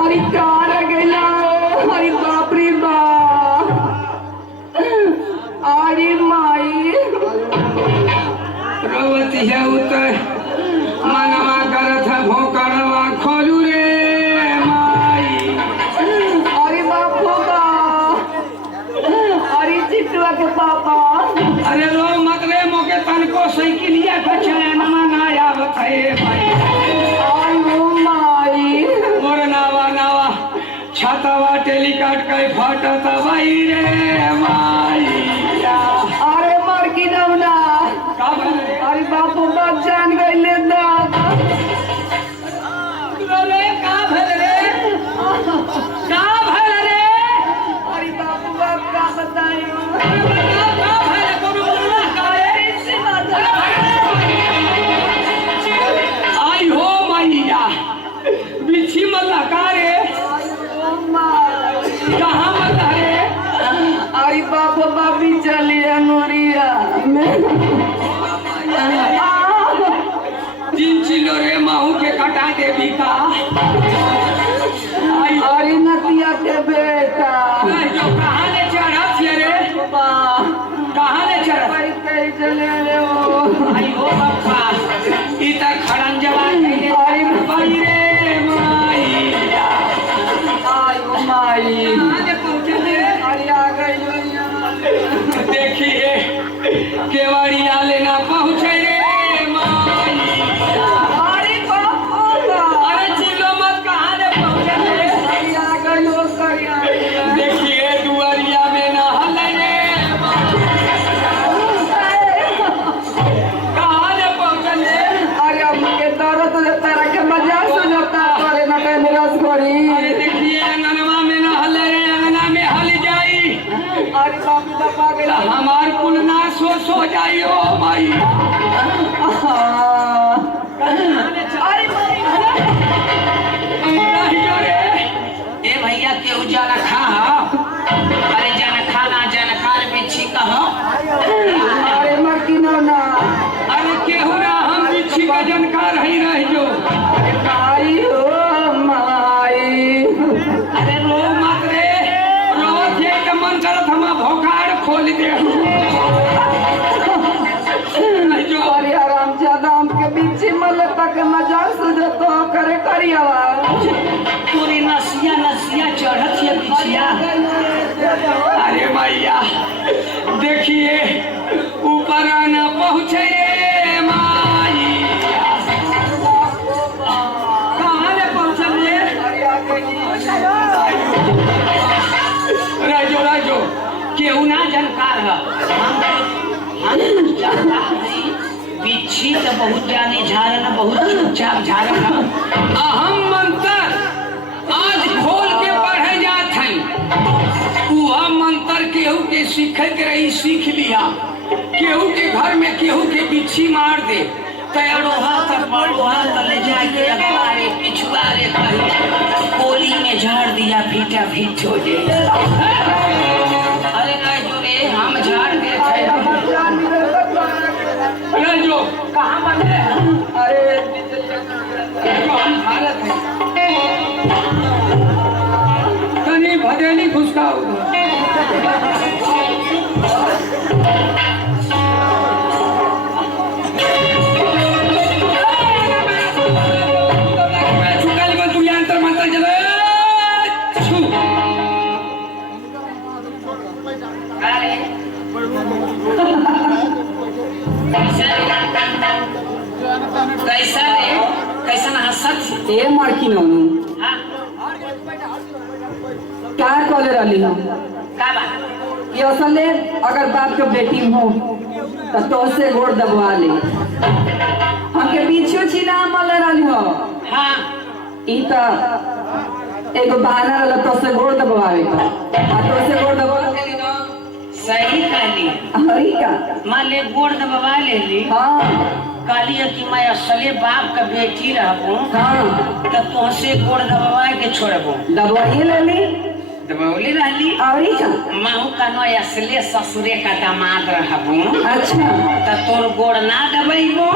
अरे कार गेला अरे बाप रे बाप अरे माई प्रवती है उतर मनवा करत है भोकरवा खोलू रे माई। अरे बापू बा अरे चिट्टुआ के पापा अरे रो मत रे मोके तनको साइकिलिया कछे नमा ना आवत है भाई। आयो माई मोर नावा नावा छातावा टेलीकाट के फाटत भाई रे माई। अरे मर की नवना का भले अरे बापू बाप जान गईले दादा रे का भले रे का भले रे अरे बापू बाप का बतायो का भले कोनो बोला का रे ऐसी बात आई हो मैया बिछी मल्ला का रे आयो माई कहाँ मल्ला रे अरे बापू बापी चली अनोरिया तीन चिलो रे माहू के कटा देवी का आई अरे नतिया के बेटा जो कहाँ ले चढ़ा छे रे बा कहाँ ले चढ़ा भाई कहीं चले रे वो आई हो बापा इता खड़न जवान है अरे भाई रे माई। आयो माई कहाँ ले पहुँचे रे अरे आ गई देखिए केवड़िया लेना पहुँचे रे माई। अरे बापू बा अरे चिल्लो मत कहाँ ले पहुँचे रे अरे आ गई वो करिया देखिए दुआरिया में ना हले रे कहाँ ले पहुँचे रे अरे अब के दर्द से तेरा के मजाक सुनता अरे ना कहीं निराश करी अरे देखिए अंगनवा में ना हले रे अंगना में हल जाई अरे बापू दबा गया हमार कुल नाश हो जाई ओ माई। अरे नहीं जो रे ए भैया केहू जाना खा अरे जाना खाना जाना खार बिच्छी कहो अरे मर्किनो ना अरे केहू ना हम बिच्छी का जानकार ही रह जो माई हो माई अरे रो मत रे रोज ये के मन करत हम भोकाड़ खोल दे नहीं जो अरे आराम ज्यादा हमके बीच मल तक मजाक सुझतो करे करियावा पूरी नसिया चढ़त है बिछिया अरे मैया देखिए ऊपर आना पहुँचे रे माई। कहाँ ले पहुँचल रे अरे आ गई राजो राजो केहू ना जानकार है हम जानता नहीं बिच्छी तो बहुत जाने झारन बहुत चुपचाप झारन है। अहम मंत्र आज खोल के पढ़े जात हई वह मंत्र केहू के सीखत रही सीख लिया केहू के घर में केहू के बिच्छी मार दे तैयारोहा तक बड़ोहा तले जाके अखबारे पिछुआरे कही कोली में झाड़ दिया फीटा फीट हो जाए। अरे नहीं जो रे हम झाड़ दे राजो कहाँ बने अरे जो हम भारत है तनी भदेली घुसका कैसा रे कैसा ना हंसत ए मर्किनो हाँ क्या कॉले रही हो का बात ये असले अगर बाप के बेटी हो तो से गोड़ दबवा ले हमके पीछे छिना मल रही हो हाँ ई तो एगो बहाना रहल तो से गोड़ दबवावे का आ तो से गोड़ दबवा के ना सही कहली हरी का मान ले गोड़ दबवा ले ली हाँ कहली है कि मैं असले बाप का बेटी रहबो हाँ तो तुहसे गोड़ दबवा के छोड़बो दबवाइए ले ली दबौली रहली हरी का महू कनो असले ससुरे का दामाद रहबो अच्छा तो तोर गोड़ ना दबैबो